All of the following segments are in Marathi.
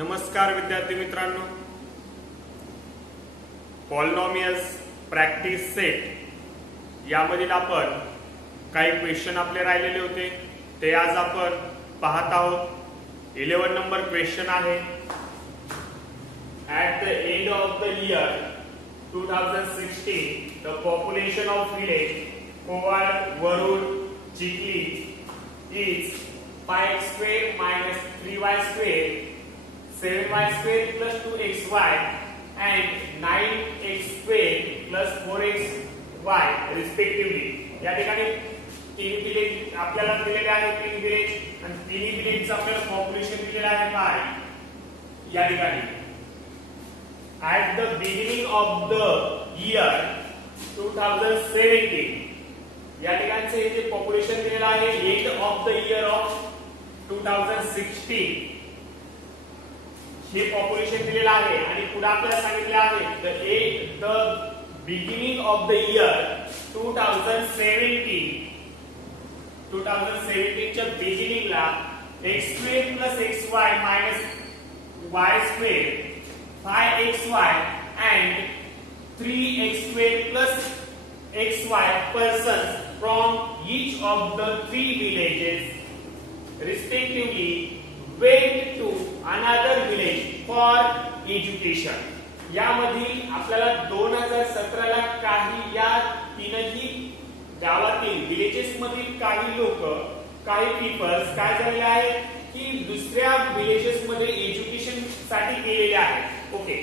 नमस्कार विद्यार्थी मित्रांनो, पॉलिनॉमियल्स प्रॅक्टिस सेट यामधील आपण काही क्वेश्चन आपले राहिलेले होते ते आज आपण पाहत आहोत। 11 नंबर क्वेश्चन आहे, at the end of the year 2016 the population of village Kowad Warud Chikhli is 5x squared minus 3y squared 7y squared plus 2xy and 9x squared plus 4xy respectively। या ठिकाणी तीन विलेज आपल्याला दिलेले आहे, तीन विलेज आणि तिन्ही विलेजचं आपल्याला पॉप्युलेशन दिलेलं आहे काय या ठिकाणी at the beginning of the year 2017 या ठिकाणचे जे पॉप्युलेशन दिलेलं आहे end of the year of 2016 हे पॉप्युलेशन दिलेलं आहे आणि पुढे आपल्याला सांगितले आहे the beginning of the year 2017 च्या बिगिनिंगला x square plus xy minus y square 5xy and 3x squared plus xy persons from each of the three villages respectively went to another village for education। यामधील आपल्याला 2017 ला काही या तीनही गावातील विलेजेस मधील काही लोक काही पीपल्स काय झालेले आहेत की दुसऱ्या विलेजेस मध्ये एज्युकेशन साठी गेलेले आहेत। ओके,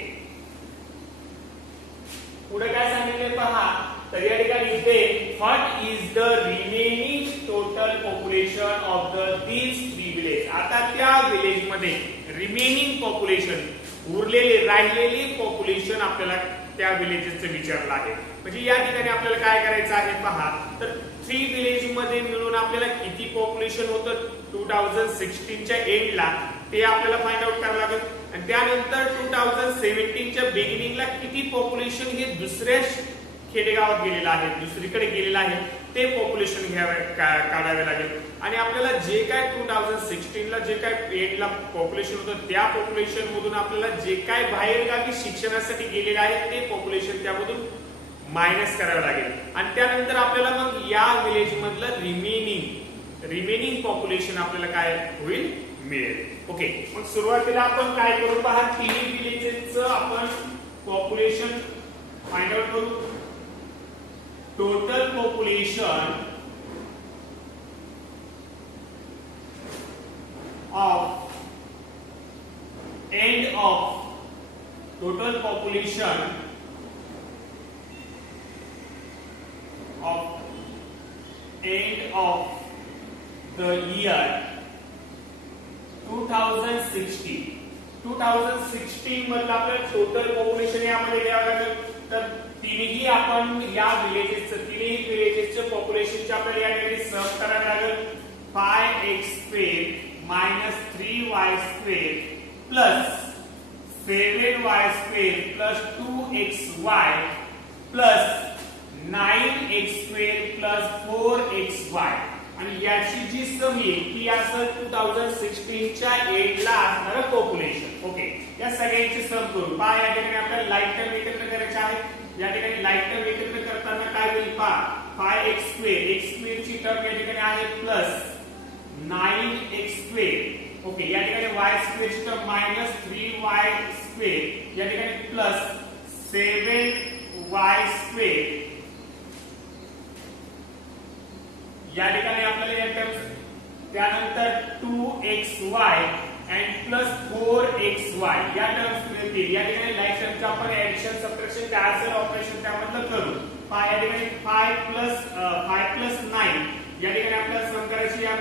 पुढे काय सांगितले पहा, तर या ठिकाणी ते what is the remaining total population of the these three village. आता त्या विलेज मध्ये रिमेनिंग पॉप्युलेशन उरलेले राहिलेले पॉप्युलेशन आपल्याला त्या विलेजेसचं विचारलं आहे। म्हणजे या ठिकाणी आपल्याला काय करायचं आहे पहा, तर थ्री विलेज मध्ये मिळून आपल्याला किती पॉप्युलेशन होतं 2016 च्या एंडला ते आपल्याला फाइंड आउट करावं लागेल आणि त्यानंतर 2017 च्या बिगिनिंगला किती पॉप्युलेशन हे दुसऱ्या खेडेगावात गेलेलं आहे, दुसरीकडे गेलेलं आहे ते पॉप्युलेशन काढावे लागेल आणि आपल्याला जे काय 2016 ला जे काय एंडला पॉप्युलेशन होतं त्या पॉप्युलेशन मधून आपल्याला जे काय बाहेरगावी शिक्षणासाठी गेलेले आहे ते पॉप्युलेशन त्यामधून मायनस करावं लागेल आणि त्यानंतर आपल्याला मग या विलेज मधलं रिमेनिंग पॉप्युलेशन आपल्याला काय होईल मिळेल। ओके, मग सुरुवातीला आपण काय करू पहा, तिन्ही विलेजेसचं आपण पॉप्युलेशन फाइंड आउट करू। Total population of end of total population of end of the year 2016 मधलं आपल्याला टोटल पॉप्युलेशन यामध्ये द्यावं लागेल। तर तिन्ही आपण या तिन्ही विलेजेसचं पॉप्युलेशनचे आपल्याला या ठिकाणी सम करावं लागेल। 5x squared minus 3y squared plus 7y squared plus 2xy plus 9x squared plus 4xy आणि याची जी सम येईल ती असेल 2016 च्या एंडला असणारं पॉप्युलेशन। ओके, या सगळ्यांची सम करू पहा। या ठिकाणी आपल्याला लाईक टर्म एकत्र करायचे आहे। या ठिकाणी लाईक टर्म एकत्र करताना काय होईल पहा, 5x squared x squared ची टर्म या ठिकाणी आहे प्लस 9x squared। ओके, या ठिकाणी y squared ची टर्म मायनस 3y squared या ठिकाणी प्लस 7y squared या ठिकाणी आपल्याला या टर्म्स त्यानंतर 2xy and plus 4xy या टर्म्स मिळतील। या ठिकाणी लाईक टर्मचे आपण ऍडिशन सबट्रॅक्शन काय असेल ऑपरेशन त्यामधलं करू पहा। या ठिकाणी 5 plus 9 या ठिकाणी आपल्याला सम करायची या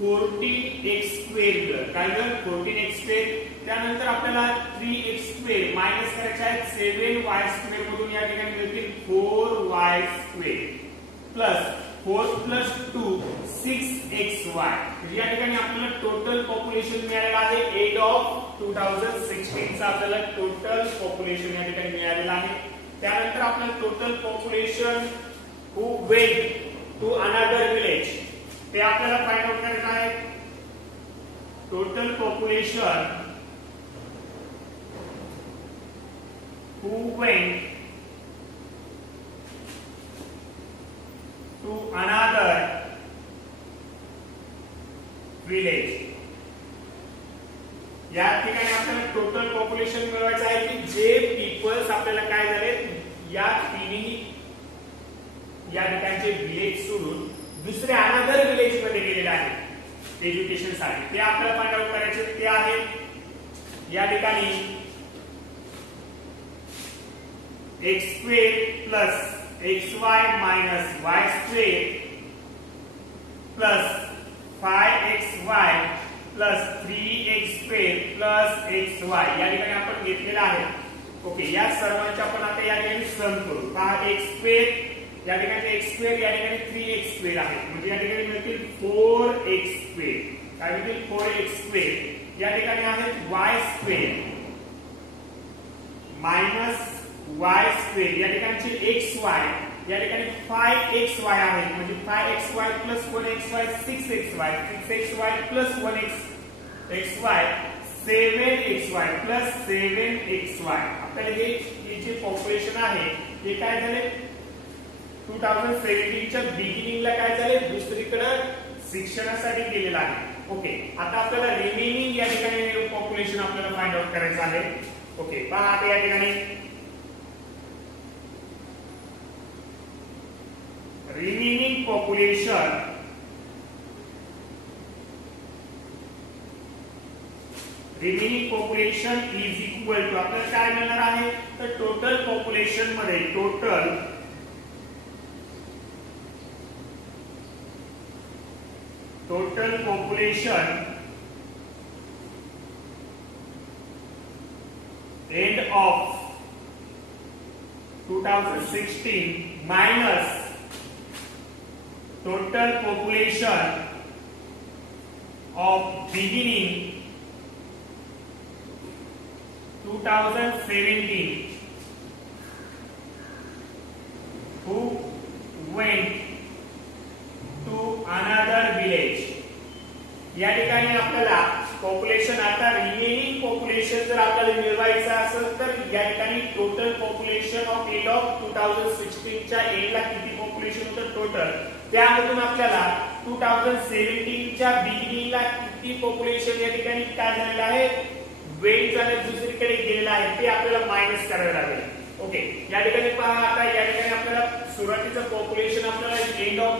14x squared काय झालं 14x squared। त्यानंतर आपल्याला 3x squared मायनस करायचे आहे 7y squared मधून या ठिकाणी मिळतील 4y squared plus 4 plus 2 6xy। या ठिकाणी आपल्याला टोटल पॉप्युलेशन मिळालेलं आहे एंड ऑफ 2016 चा आपल्याला टोटल पॉप्युलेशन या ठिकाणी मिळालेलं आहे। त्यानंतर आपल्याला total population who went to another village ते आपल्याला फाइंड आउट करायचं आहे। Total population who went to another village. या ठिकाणी आपल्याला टोटल पॉप्युलेशन मिळवायचं आहे की जे पीपल्स आपल्याला काय झाले या तिन्ही या ठिकाणचे विलेज सोडून दुसऱ्या अनदर विलेज मध्ये गेलेले आहेत एज्युकेशन साठी. ते आपल्याला फाइंड आउट करायचे. ते आहेत या ठिकाणी x square plus xy minus y square plus 5xy plus 3x square plus xy या ठिकाणी आपण घेतलेला आहे. ओके, या सर्वांचे आपण आता या ठिकाणी सम करू. पहा x स्क्वेअर या ठिकाणी x स्क्वेअर या ठिकाणी 3x स्क्वेअर आहे म्हणजे या ठिकाणी मिळतील 4x स्क्वेअर. काय मिळतील 4x स्क्वेअर. या ठिकाणी आहे y square minus y square या ठिकाणचे xy या ठिकाणी 5xy आहे म्हणजे 5xy plus 1xy 6xy 6xy plus 1xy 7xy plus 7xy. आपल्याला हे जे पॉप्युलेशन आहे हे काय झाले 2017 च्या बिगिनिंगला काय झाले दुसरीकडे शिक्षणासाठी गेलेला आहे. ओके, आता आपल्याला रिमेनिंग या ठिकाणी पॉप्युलेशन आपल्याला फाइंड आउट करायचं आहे. ओके, पहा आता या ठिकाणी remaining population is equal to आपल्याला काय मिळणार आहे तर टोटल पॉप्युलेशन मध्ये total population end of 2016 minus total population of beginning 2017 who went to another village. या ठिकाणी आपल्याला पॉप्युलेशन आता रिमेनिंग पॉप्युलेशन जर आपल्याला मिळवायचं असेल तर या ठिकाणी total population of end of 2016 च्या एंडला किती पॉप्युलेशन होतं टोटल त्यामधून आपल्याला 2017 च्या बिगिनिंगला किती पॉप्युलेशन या ठिकाणी काय झालेलं आहे वेट झाले दुसरीकडे गेलेलं आहे ते आपल्याला मायनस करावे लागेल. ओके, या ठिकाणी पहा आता या ठिकाणी आपल्याला सुरुवातीचं पॉप्युलेशन आपल्याला एंड ऑफ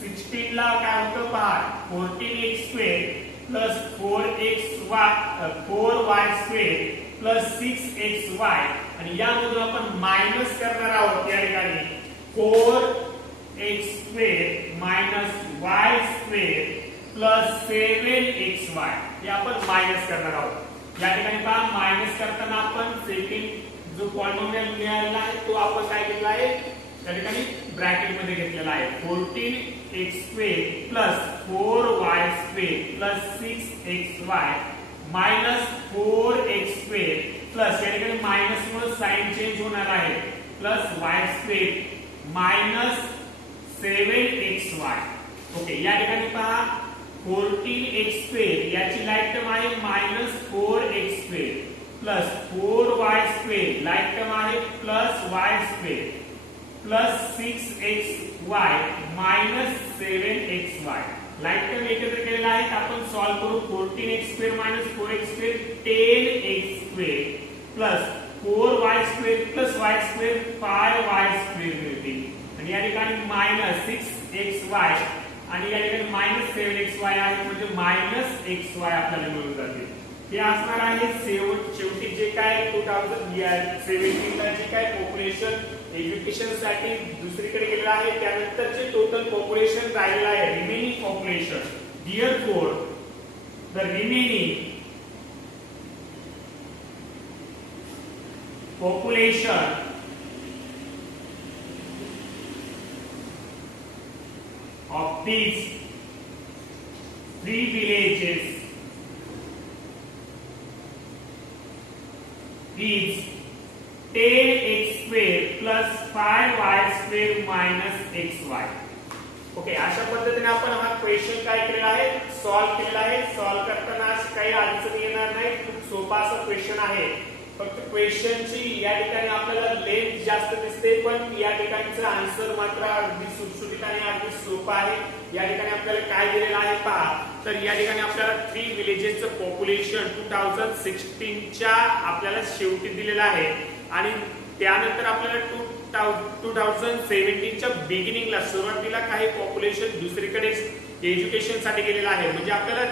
16 ला काय होतं पहा 14x square plus 4y square plus 6xy आणि यामधून आपण मायनस करणार आहोत या ठिकाणी 4x square minus y square plus 7xy हे आपण मायनस करणार आहोत. या ठिकाणी पहा मायनस करताना आपण सेकंड जो पॉलिनोमियल मिळालेला आहे तो आपण काय घेतला आहे या ठिकाणी ब्रॅकेट मध्ये घेतलेला आहे 14x square plus 4y square plus 6xy minus 4x square plus या ठिकाणी मायनस मुळे साइन चेंज होणार आहे plus y square minus 7xy. Okay, या ठिकाणी पहा 14x स्क्वेअर याची लाईक टर्म आहे minus 4x square plus 4y square like term आहे plus y square plus 6xy minus 7xy like term एकत्र केलेला आहे आपण सॉल्व करू 14x square minus 4x square 10x square plus 4y square plus y square 5y square मिळतील आणि या ठिकाणी मायनस 6xy आणि या ठिकाणी मायनस 7xy आहे म्हणजे मायनस xy आपल्याला मिळून जाते. हे असणार आहे शेवटी जे काय 2017 ला जे काय पॉप्युलेशन एज्युकेशन साठी दुसरीकडे गेलेलं आहे त्यानंतरचे टोटल पॉप्युलेशन राहिलेलं आहे remaining population. Therefore the remaining population of these three villages is 10x square plus 5y square minus xy. Okay, अशा पद्धतीने आपण हा क्वेश्चन काय केलेला आहे सॉल्व केलेला आहे. सॉल्व करताना काही अडचण येणार नाही. खूप सोपा असा क्वेश्चन आहे. फक्त क्वेश्चनची या ठिकाणी आपल्याला लेंथ जास्त दिसते, पण या ठिकाणचं आन्सर मात्र अगदी सुटसुटीत आणि अगदी सोपं आहे. या ठिकाणी आपल्याला काय दिलेलं आहे पहा. तर या ठिकाणी आपल्याला 3 विलेजेसचं पॉप्युलेशन 2016च्या आपल्याला शेवटी दिलेलं आहे आणि त्यानंतर आपल्याला 2017च्या बिगिनिंगला सुरुवातीला काही पॉप्युलेशन दुसरीकडे एज्युकेशन साठी गेलेलं आहे. म्हणजे आपल्याला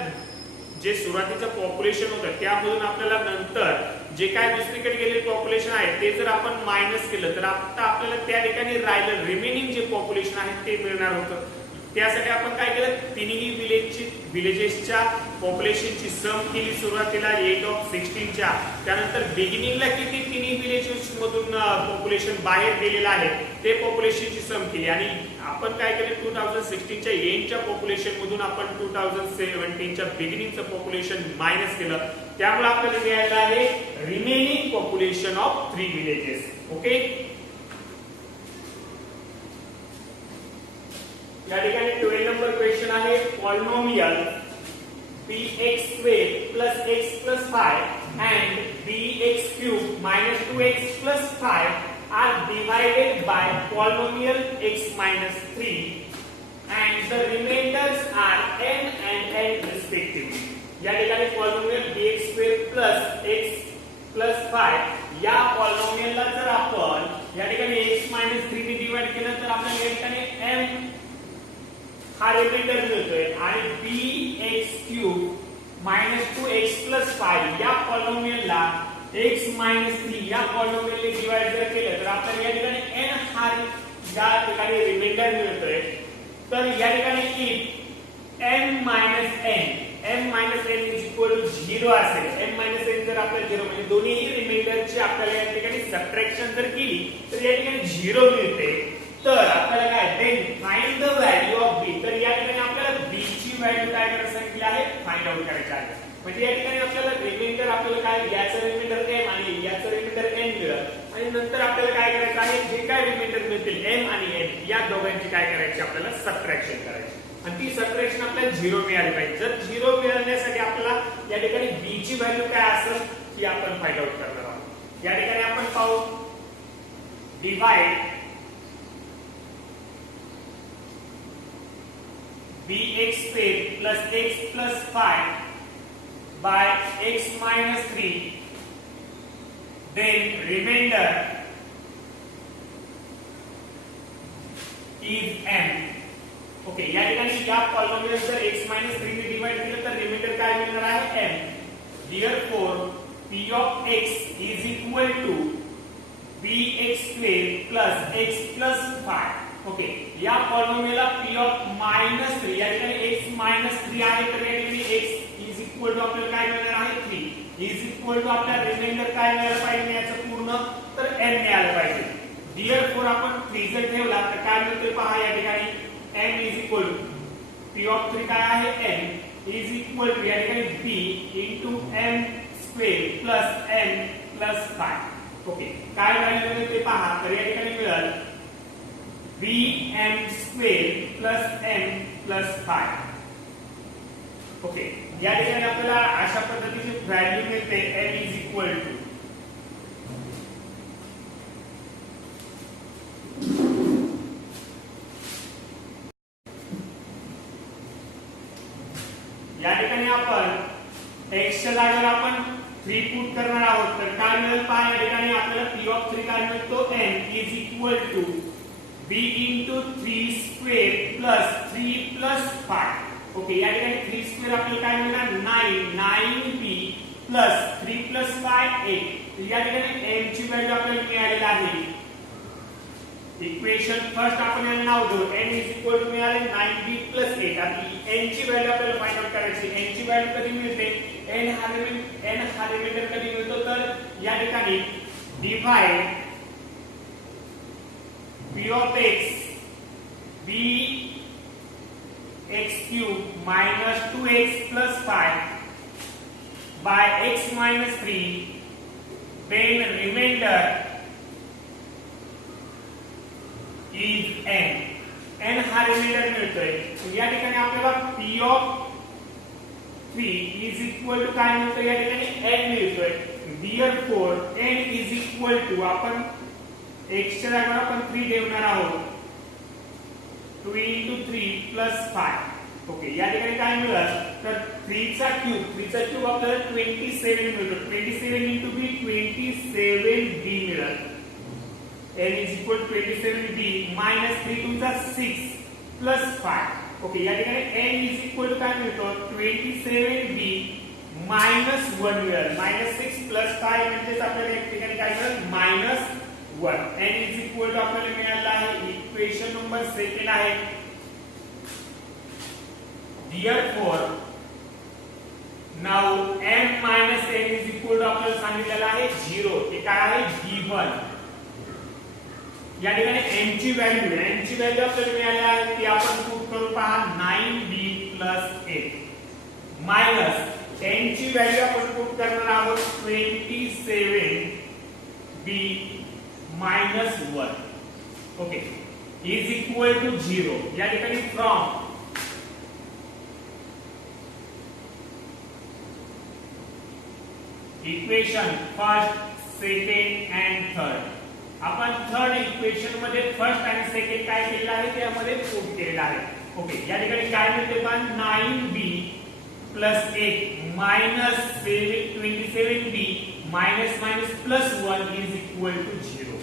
जे सुरुवातीचं पॉप्युलेशन होतं त्यामधून आपल्याला नंतर जे काय दुसरीकडे गेलेले पॉप्युलेशन आहे ते जर आपण मायनस केलं तर आता आपल्याला त्या ठिकाणी राहिलं रिमेनिंग जे पॉप्युलेशन आहे ते मिळणार होतं. त्यासाठी आपण काय केलं, तिन्ही विलेजेसच्या पॉप्युलेशनची सम केली सुरुवातीला 8/16च्या. त्यानंतर बिगिनिंगला किती तिन्ही विलेजेस मधून पॉप्युलेशन बाहेर गेलेलं आहे ते पॉप्युलेशनची सम केली आणि आपण काय केले 2016च्या एंडच्या पॉप्युलेशन मधून आपण 2017च्या बिगिनिंगचं पॉप्युलेशन मायनस केलं. त्यामुळे आपल्याला मिळालं आहे remaining population of 3 villages. Okay, या ठिकाणी 12 नंबर क्वेश्चन आहे. Polynomial bx² plus x plus 5 and bx³ minus 2x plus 5 are divided by polynomial x minus 3 and the remainders are n and n respectively. या ठिकाणी polynomial bx² plus x plus 5 या पॉलिनोमियलला जर आपण या ठिकाणी x minus 3 ने डिवाइड केलं तर आपल्याला या ठिकाणी m हा रिमाइंडर मिळतोय आणि bx³ minus 2x plus 5 या पॉलिनोमियलला x minus 3 या पॉलिनोमियलने डिवाइड जर केलं तर आपल्याला या ठिकाणी n हा या ठिकाणी रिमाइंडर मिळतोय. तर या ठिकाणी if m minus n is equal to 0 असेल, m minus n जर आपल्याला 0 म्हणजे दोन्ही रिमाइंडरची आपल्याला या ठिकाणी सबट्रॅक्शन जर केली तर या ठिकाणी 0 मिळते. तर आपल्याला काय then find the value of b. तर या ठिकाणी आपल्याला b ची व्हॅल्यू काय करायला सांगितली आहे, फाइंड आउट करायची आहे. म्हणजे या ठिकाणी आपल्याला रिमाइंडर आपल्याला काय याचं रिमाइंडर m आणि याचं रिमाइंडर n मिळेल आणि नंतर आपल्याला काय करायचं आहे जे काय रिमाइंडर मिळतील m आणि n या दोघांची काय करायची आपल्याला सबट्रॅक्शन करायची आणि ती सबट्रॅक्शन आपल्याला 0 मिळाली पाहिजे. जर 0 मिळवण्यासाठी आपल्याला या ठिकाणी b ची व्हॅल्यू काय असेल ती आपण फाइंड आउट करणार आहोत. या ठिकाणी आपण पाहू divide bx² plus x plus 5 by x minus 3 then remainder is m. Okay, या ठिकाणी या पॉलिनोमियल जर x minus 3 ने डिवाइड केलं तर रिमाइंडर काय मिळणार आहे m. Therefore p of x is equal to bx² plus x plus 5. Okay, या पॉलिनोमियलला p ऑफ -3 या ठिकाणी x -3 आहे तर या ठिकाणी x इज इक्वल टू आपल्याला काय मिळणार आहे 3 इज इक्वल टू आपल्याला रिमाइंडर काय मिळालं पाहिजे याचं पूर्ण तर n मिळालं पाहिजे. Therefore आपण 3 जर ठेवला तर काय मिळते पहा या ठिकाणी m is equal to p of 3 काय आहे n इज इक्वल टू या ठिकाणी b into m² plus n plus 5. Okay, काय व्हॅल्यू मिळते पहा तर या ठिकाणी मिळेल bm² plus n plus 5. Okay, या ठिकाणी आपल्याला अशा पद्धतीची व्हॅल्यू मिळते n is equal to या ठिकाणी आपण x च्या जागेवर आपण 3 पुट करणार आहोत तर काय मिळेल पहा या ठिकाणी आपल्याला p of 3 काय मिळतो n is equal to b into 3² plus 3 plus 5. Okay, या ठिकाणी 3² आपल्याला काय मिळणार 9b plus 3 plus 5 8. या ठिकाणी m ची व्हॅल्यू आपल्याला मिळालेली आहे. इक्वेशन फर्स्ट आपण यांना नाव देऊ n is equal to मिळाले 9b plus 8. आता n ची व्हॅल्यू आपल्याला फाइंड आउट करायची. n ची व्हॅल्यू कधी मिळते n हा रिमाइंडर कधी मिळतो तर या ठिकाणी divide p of x bx³ minus 2x plus 5 by x minus 3 then remainder is n. n हा रिमाइंडर मिळतोय. या ठिकाणी आपल्याला p of 3 is equal to काय मिळतोय या ठिकाणी n मिळतोय. b therefore n is equal to आपण x च्या जागेवर आपण 3 ठेवणार आहोत 2 into 3 plus 5 ओके या ठिकाणी काय मिळेल तर 3 चा क्यूब आपल्याला 27 मिळतो 27 into b 27b मिळेल n is equal to 27b minus 3 to the 6 plus 5 okay या ठिकाणी n is equal to काय मिळतो 27b minus 1 मिळेल minus 6 plus 5 म्हणजे आपल्याला एक ठिकाणी काय मिळेल minus 1 n is equal to आपल्याला मिळाला आहे इक्वेशन नंबर सेकंड आहे therefore now m minus n is equal to आपल्याला सांगितलेलं आहे 0 हे काय आहे गिवन या ठिकाणी n ची व्हॅल्यू आपल्याला मिळाली आहे ती आपण पुट करू पहा 9b 8 मायनस n ची व्हॅल्यू आपण पुट करणार आहोत 27b minus 1 okay is equal to 0 या ठिकाणी from equation first second and third आपण थर्ड इक्वेशन मध्ये फर्स्ट आणि सेकंड काय केलेलं आहे त्यामध्ये पुट केलेलं आहे ओके या ठिकाणी काय मिळते पण 9b plus 8 minus 27b minus minus plus 1 is equal to 0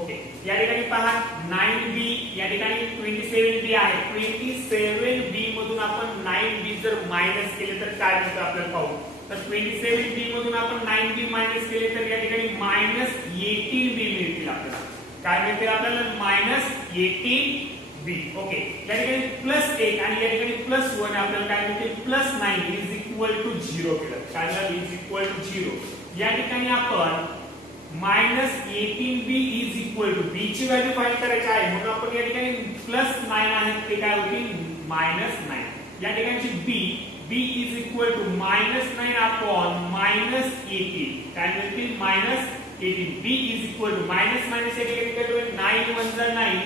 okay या ठिकाणी पहा 9b या ठिकाणी 27b आहे 27b मधून आपण 9b जर मायनस केले तर काय मिळतं आपल्याला पाहू तर 27b मधून आपण 9b मायनस केले तर या ठिकाणी -18b मिळतील आपल्याला काय मिळते आपल्याला -18b ओके या ठिकाणी +8 आणि या ठिकाणी +1 आपल्याला काय मिळते +9 इज इक्वल टू 0 केलं काय झालं इज इक्वल टू 0 या ठिकाणी आपण -18b is equal to b ची व्हॅल्यू फाइंड करायची आहे म्हणून आपण या ठिकाणी +9 आहे ते काय होईल -9 या ठिकाणी b is equal to -9 upon -18 काय मिळतील -18 b is equal to minus minus या ठिकाणी काय होईल 9 1 जा 9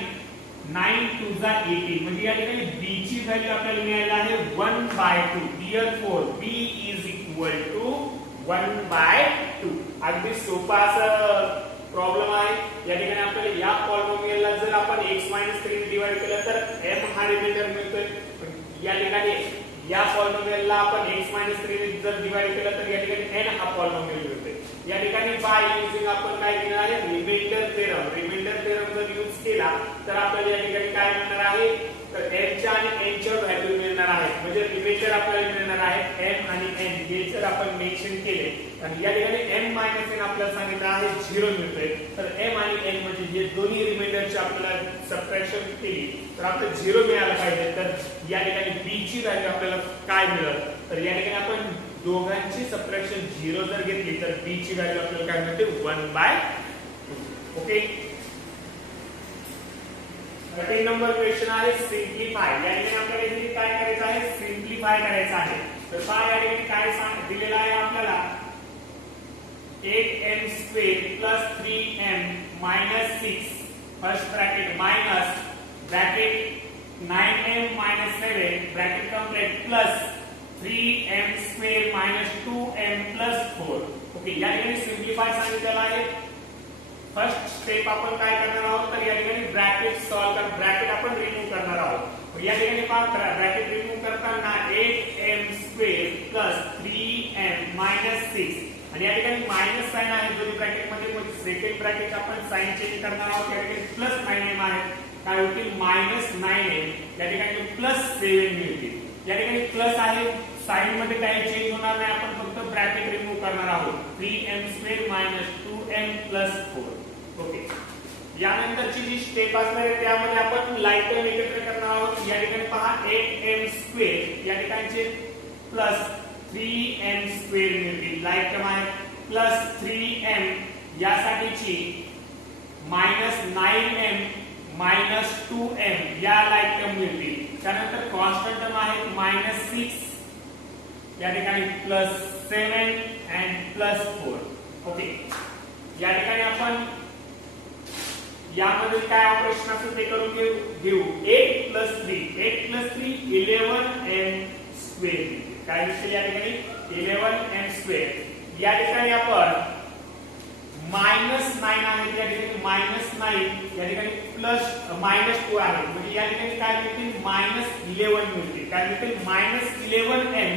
9 2 जा 18 म्हणजे या ठिकाणी b ची व्हॅल्यू आपल्याला मिळाली आहे 1/2 therefore b is equal to 1/2 अगदी सोपा असा प्रॉब्लेम आहे या ठिकाणी आपल्याला या पॉलिनोमियलला जर आपण x 3 डिवाइड केलं तर m हा रिमाइंडर मिळतोय या ठिकाणी या पॉलिनोमियलला आपण x 3 जर डिवाइड केलं तर या ठिकाणी n हा पॉलिनोमियल मिळतोय या ठिकाणी बाय युजिंग आपण काय घेणार आहे रिमाइंडर थेरम जर यूज केला तर आपल्याला या ठिकाणी काय मिळणार आहे तर m च्या आणि n च्या व्हॅल्यू मिळणार आहेत म्हणजे रिमाइंडर आपल्याला मिळणार आहे m आणि n हे जर आपण मेन्शन केले आणि या ठिकाणी m n आपल्याला सांगितलं आहे 0 मिळतोय तर m आणि n म्हणजे हे दोन्ही रिमाइंडरची आपल्याला सबट्रॅक्शन केली तर आपल्याला 0 मिळाला पाहिजे तर या ठिकाणी b ची व्हॅल्यू आपल्याला काय मिळेल तर या ठिकाणी आपण दोघांची सबट्रॅक्शन 0 जर घेतली तर b ची व्हॅल्यू आपल्याला काय मिळते 1/2 ओके 13 नंबर क्वेश्चन आहे सिम्प्लिफाय या ठिकाणी आपल्याला इथे काय करायचं आहे सिम्प्लिफाय करायचं आहे तर पहा या ठिकाणी काय दिलेलं आहे आपल्याला 8m² 3m 6 first bracket minus bracket 9m 7 bracket complete plus 3m² 2m 4 okay या ठिकाणी सिम्प्लिफाय सांगितलेलं आहे फर्स्ट स्टेप आपण काय करणार आहोत तर या ठिकाणी ब्रॅकेट सॉल्व कर ब्रॅकेट आपण रिमूव्ह करणार आहोत या ठिकाणी पहा ब्रॅकेट रिमूव्ह करताना 8m² 3m 6 आणि या ठिकाणी मायनस साइन आहे दोन्ही ब्रॅकेट मध्ये सेकंड ब्रॅकेट आपण साइन चेंज करणार आहोत या ठिकाणी +9m आहे काय होतील -9m या ठिकाणी +7 मिळतील या ठिकाणी प्लस आहे साइन मध्ये काही चेंज होणार नाही आपण फक्त ब्रॅकेट रिमूव्ह करणार आहोत 3m² 2m 4 ओके यानंतरची जी स्टेप असणार आहे त्यामध्ये आपण लाईक टर्म एकत्र करणार आहोत या ठिकाणी पहा 8m² या ठिकाणचे प्लस 3m² मिळतील लाईक टर्म आहे +3m यासाठीची -9m 2m या लाईक टर्म मिळतील त्यानंतर कॉन्स्टंट टर्म आहे -6 या ठिकाणी +7 and +4 ओके या ठिकाणी आपण यामध्ये काय ऑपरेशन असेल ते करून घेऊ 8 + 3 11m² काय दिसेल या ठिकाणी 11m² या ठिकाणी आपण -9 आहे या ठिकाणी -9 या ठिकाणी -2 आहे म्हणजे या ठिकाणी काय मिळतील -11 मिळतील. काय मिळतील -11m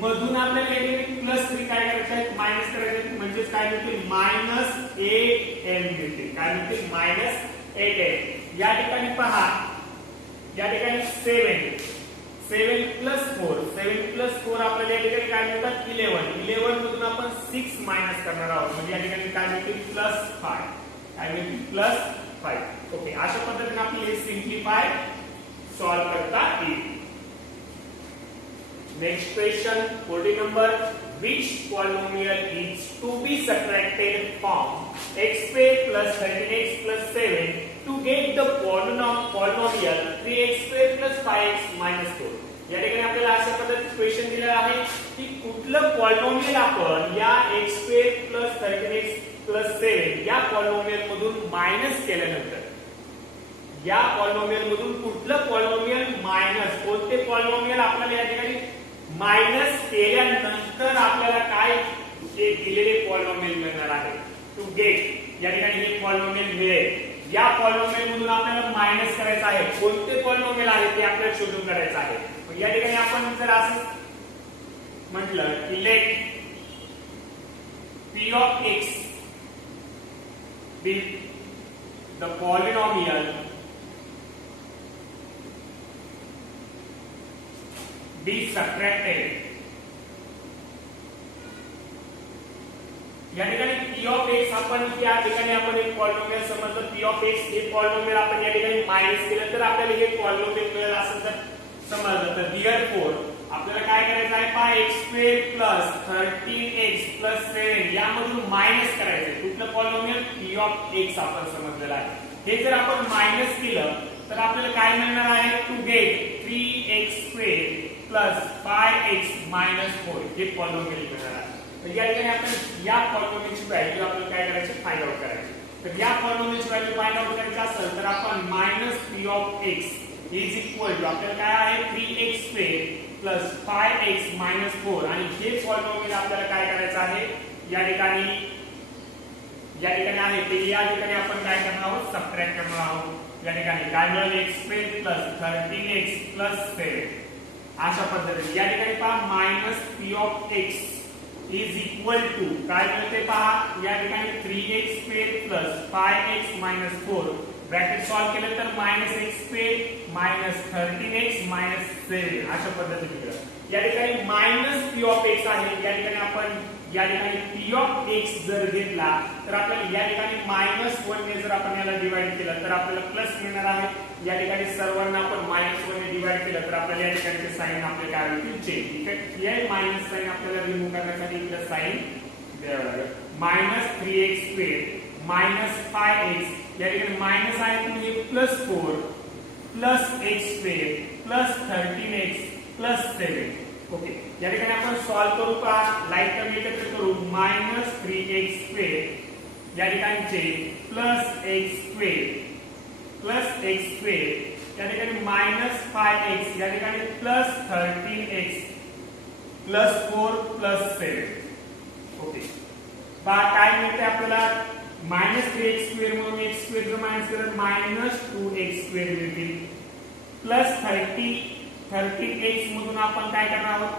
मधून आपल्याला या ठिकाणी +3 काय करायचं आहे मायनस करायचं आहे म्हणजे काय मिळतील -8m मिळतील. काय मिळतील -8m. या ठिकाणी पहा या ठिकाणी 7 प्लस 4 आपल्याला या ठिकाणी काय मिळतात 11 मधून आपण 6 मायनस करणार आहोत म्हणजे या ठिकाणी काय मिळतील +5. काय मिळतील +5. ओके अशा पद्धतीने आपल्याला हे सिम्प्लिफाय सॉल्व करता येईल. Next question, 40 number. Which polynomial is to be subtracted from x square plus 13x plus 7 to get the polynomial 3x square plus 5x minus 4? या ठिकाणी आपल्याला अशा पद्धतीचे क्वेश्चन दिलेला आहे की कुठलं पॉलिनॉमियल आपण या x square plus 13x plus 7 या पॉलिनॉमियल मधून मायनस केल्यानंतर या पॉलिनॉमियल मधून कुठलं पॉलिनॉमियल मायनस कोणते पॉलिनॉमियल आपल्याला या ठिकाणी मायनस केल्यानंतर आपल्याला काय हे दिलेले पॉलिनॉमियल मिळणार आहे. टू गेट या ठिकाणी हे पॉलिनॉमियल मिळेल या पॉलिनॉमियल मधून आपल्याला मायनस करायचं आहे. कोणते पॉलिनॉमियल आहे ते आपल्याला शोधून काढायचं आहे. मग या ठिकाणी आपण जर असं म्हटलं की late p of x be the polynomial be subtracted. या ठिकाणी p of x आपण या ठिकाणी आपण एक पॉलिनॉमियल समजलं p of x हे पॉलिनॉमियल आपण या ठिकाणी मायनस केलं तर आपल्याला हे पॉलिनॉमियल मिळेल असं जर समजलं तर therefore आपल्याला काय करायचं आहे पहा x square plus 13x plus 7 यामधून मायनस करायचं आहे. कुठलं पॉलिनॉमियल p of x आपण समजलेलं आहे. हे जर आपण मायनस केलं तर आपल्याला काय मिळणार आहे to get 3x square plus 5x minus 4 हे पॉलिनॉमियल मिळणार आहे. तर या ठिकाणी आपण या पॉलिनॉमियलची व्हॅल्यू आपल्याला काय करायची फाइंड आउट करायची. तर या पॉलिनॉमियलची व्हॅल्यू फाइंड आउट करायची असेल तर आपण -p of x is equal to आपल्याला काय आहे 3x square plus 5x minus 4 आणि हे पॉलिनॉमियल आपल्याला काय करायचं आहे या ठिकाणी आहे ते या ठिकाणी आपण काय करणार आहोत सबट्रॅक्ट करणार आहोत. या ठिकाणी काय मिळेल x square plus 13x plus 7 अशा पद्धतीने या ठिकाणी पहा -p of x is equal to काय मिळते पहा या ठिकाणी 3x square plus 5x minus 4 bracket solve केलं तर -x square minus 13x minus 7 अशा पद्धतीने मिळेल. या ठिकाणी -p of x आहे या ठिकाणी आपण या ठिकाणी p of x जर घेतला तर आपल्याला या ठिकाणी -1 ने जर आपण याला डिवाइड केलं तर आपल्याला प्लस मिळणार आहे. या ठिकाणी सर्वांना आपण -1 ने डिवाइड केलं तर आपल्याला या ठिकाणचे साइन आपले काय होतील चेंज. ठीक आहे हे मायनस साइन आपल्याला रिमूव्ह करण्यासाठी इकडे साइन द्यावं लागेल. -3x square -5x या ठिकाणी मायनस आहे म्हणजे +4 +x square +13x +7 ओके. या ठिकाणी आपण सॉल्व करू का लाईक टर्म एकत्र करू -3x square या ठिकाणचे +x square या ठिकाणी -5x या ठिकाणी +13x +4 +7 ओके. बा काय मिळते आपल्याला -3x square म्हणून x square जर मायनस केलं -2x square मिळतील +13x मधून आपण काय करणार आहोत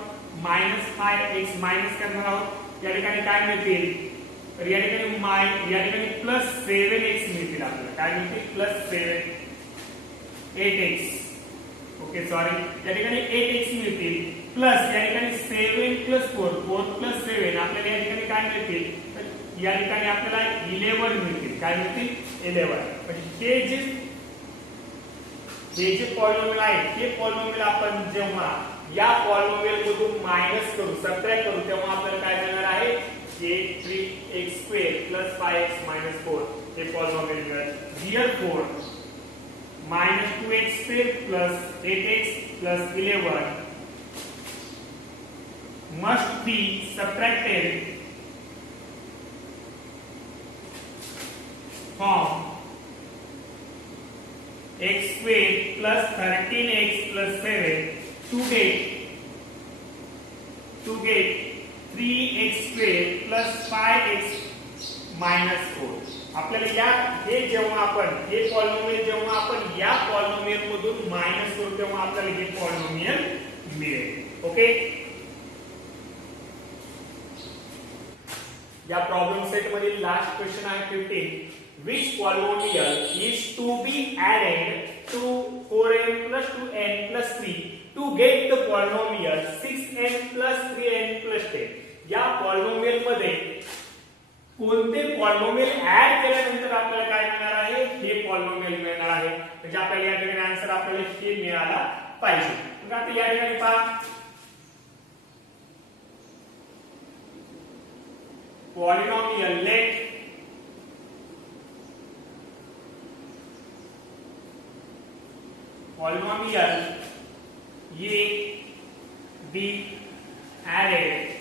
-5x मायनस करणार आहोत. या ठिकाणी काय मिळतील तर या ठिकाणी +7x मिळतील आपल्याला काय मिळतील +8x ओके सॉरी या ठिकाणी 8x मिळतील प्लस या ठिकाणी 7 + 4 4 + 7 आपल्याला या ठिकाणी काय मिळतील तर या ठिकाणी आपल्याला 11 मिळतील. काय मिळतील 11. म्हणजे हे जे पॉलिनॉमियल आहे ते पॉलिनॉमियल आपण जेव्हा या पॉलिनॉमियल मधून मायनस करू सबट्रॅक्ट करू तेव्हा आपल्याला काय मिळणार आहे जे 3x square plus 5x minus 4 हे पॉलिनॉमियल मिळेल. therefore -2x square plus 8x plus 11 must be subtracted from x square plus 13x plus 7 to get 3x square plus 5x -4. आपल्याला या हे जेव्हा आपण हे पॉलिनोमियल जेव्हा आपण या पॉलिनोमियल मधून मायनस करू तेव्हा आपल्याला हे पॉलिनोमियल मिळेल. ओके, या प्रॉब्लेम सेट मधील लास्ट क्वेश्चन आहे 15. Which polynomial is to be added to 4n plus 2n plus 3 to get the polynomial 6n plus 3n plus 10? या पॉलिनोमियल मध्ये कोणते पॉलिनोमियल ऍड केल्यानंतर आपल्याला काय मिळणार आहे? हे पॉलिनोमियल मिळणार आहे. म्हणजे आपल्याला या ठिकाणी आन्सर आपल्याला हे मिळाला पाहिजे. मग आता या ठिकाणी पहा, polynomial let polynomial A be added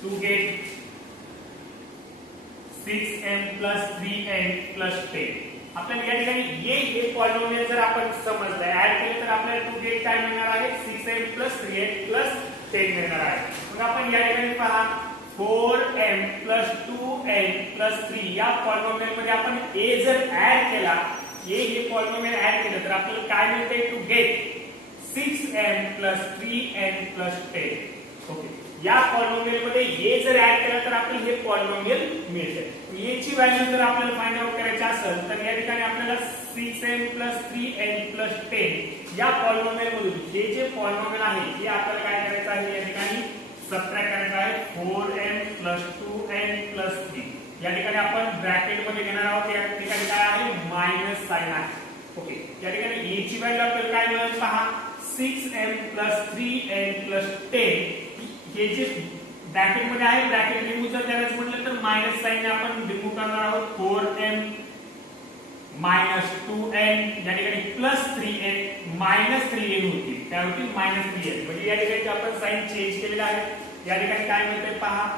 to get 6n plus 3n plus 10. आपल्याला या ठिकाणी A हे पॉलिनोमियल जर आपण समजलं ऍड केलं तर आपल्याला टू गेट काय मिळणार आहे? 6n plus 3n plus 10 मिळणार आहे. मग आपण या ठिकाणी पहा 4m plus 2n plus 3 या पॉलिनोमियल मध्ये आपण A जर ऍड केला, हे पॉलिनोमियल ऍड केलं तर आपल्याला काय मिळते? To get 6m plus 3n plus 10. Okay, या पॉलिनोमियल मध्ये हे जर ऍड केलं तर आपल्याला हे पॉलिनोमियल मिळते. याची व्हॅल्यू जर आपल्याला फाइंड आउट करायची असेल तर या ठिकाणी आपल्याला 6m plus 3n plus 10 या पॉलिनोमियल मधून हे जे पॉलिनोमियल आहे हे आपल्याला काय करायचं आहे? या ठिकाणी सबट्रॅक्ट करायचं आहे 4m plus 2n plus 3. या ठिकाणी आपण ब्रॅकेट मध्ये घेणार आहोत. या ठिकाणी काय आहे? मायनस साइन आहे. ओके, या ठिकाणी a ची व्हॅल्यू आपल्याला काय मिळेल पहा, 6m plus 3n plus 10. हे जे ब्रॅकेट मध्ये आहे ब्रॅकेट रिमूव्ह जर करायचं म्हटलं तर मायनस साइन आपण रिमूव्ह करणार आहोत. 4m minus 2n या ठिकाणी प्लस 3n मायनस 3n होतील. काय होतील? Minus 3n. म्हणजे या ठिकाणी आपण साइन चेंज केलेला आहे. या ठिकाणी काय मिळते पहा,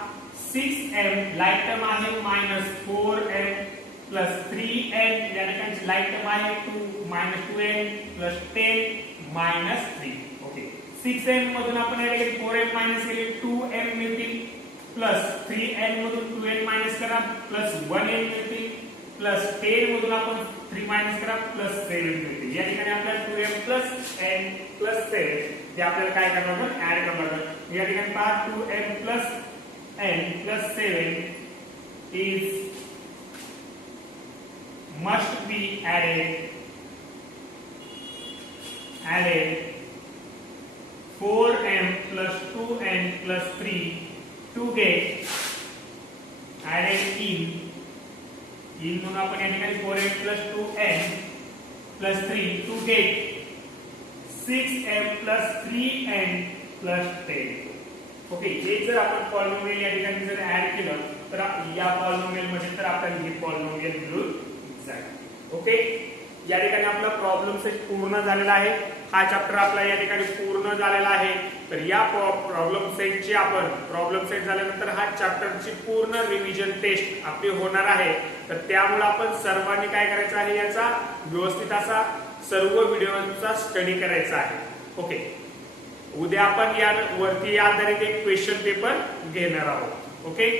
6m लाईक टर्म आहे मायनस 4m प्लस 3n या ठिकाणी लाईक टर्म आहे 2 minus 2n plus 10 minus 3. Okay, 6m मधून आपण या ठिकाणी 4m मायनस केले 2m मिळतील, प्लस 3n मधून 2n मायनस करा प्लस 1n मिळतील, प्लस 10 मधून आपण 3 मायनस करा प्लस 7 मिळतील. या ठिकाणी आपल्याला 2m प्लस n प्लस 7 हे आपल्याला काय करणार आहे? ऍड करणार आहे. या ठिकाणी पहा 2m plus n plus 7 is must be added 4m plus 2n plus 3 to get added in म्हणून आपण या ठिकाणी 4m plus 2n plus 3 to get 6m plus 3n plus 10. Okay, हे जर आपण पॉलिनोमियल या ठिकाणी जर ऍड केलं तर या पॉलिनोमियल मध्ये तर आपल्याला हे पॉलिनोमियल मिळून जाईल. ओके, या ठिकाणी आपला प्रॉब्लेम सेट पूर्ण झालेला आहे. हा चॅप्टर आपला या ठिकाणी पूर्ण झालेला आहे. तर या प्रॉब्लेम सेटची आपण प्रॉब्लेम सेट झाल्यानंतर हा चॅप्टरची पूर्ण रिव्हिजन टेस्ट आपली होणार आहे. तर त्यामुळे आपण सर्वांनी काय करायचं आहे? याचा व्यवस्थित असा सर्व व्हिडिओचा स्टडी करायचा आहे. ओके, उद्या आपण यावरती आधारित एक क्वेश्चन पेपर घेणार आहोत. ओके.